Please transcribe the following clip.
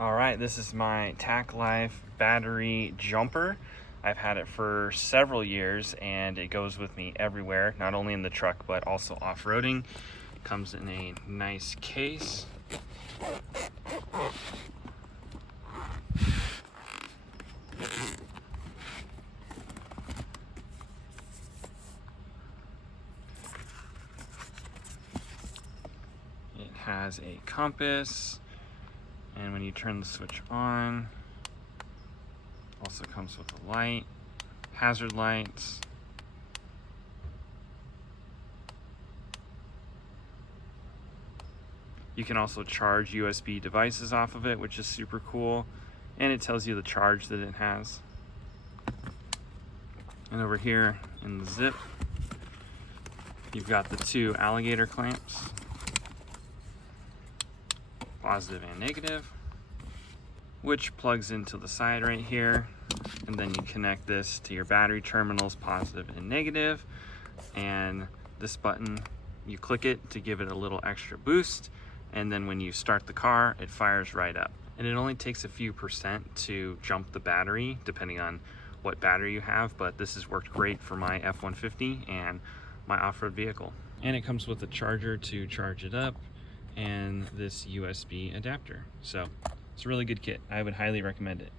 All right, this is my Tacklife battery jumper. I've had it for several years and it goes with me everywhere, not only in the truck but also off-roading. Comes in a nice case. It has a compass, and when you turn the switch on, also comes with a light, hazard lights, you can also charge USB devices off of it, which is super cool, and it tells you the charge that it has. And over here in the zip, you've got the two alligator clamps, positive and negative, which plugs into the side right here, and then you connect this to your battery terminals, positive and negative, and this button, you click it to give it a little extra boost, and then when you start the car, it fires right up. And it only takes a few percent to jump the battery, depending on what battery you have, but this has worked great for my F-150 and my off-road vehicle. And it comes with a charger to charge it up and this USB adapter. So it's a really good kit. I would highly recommend it.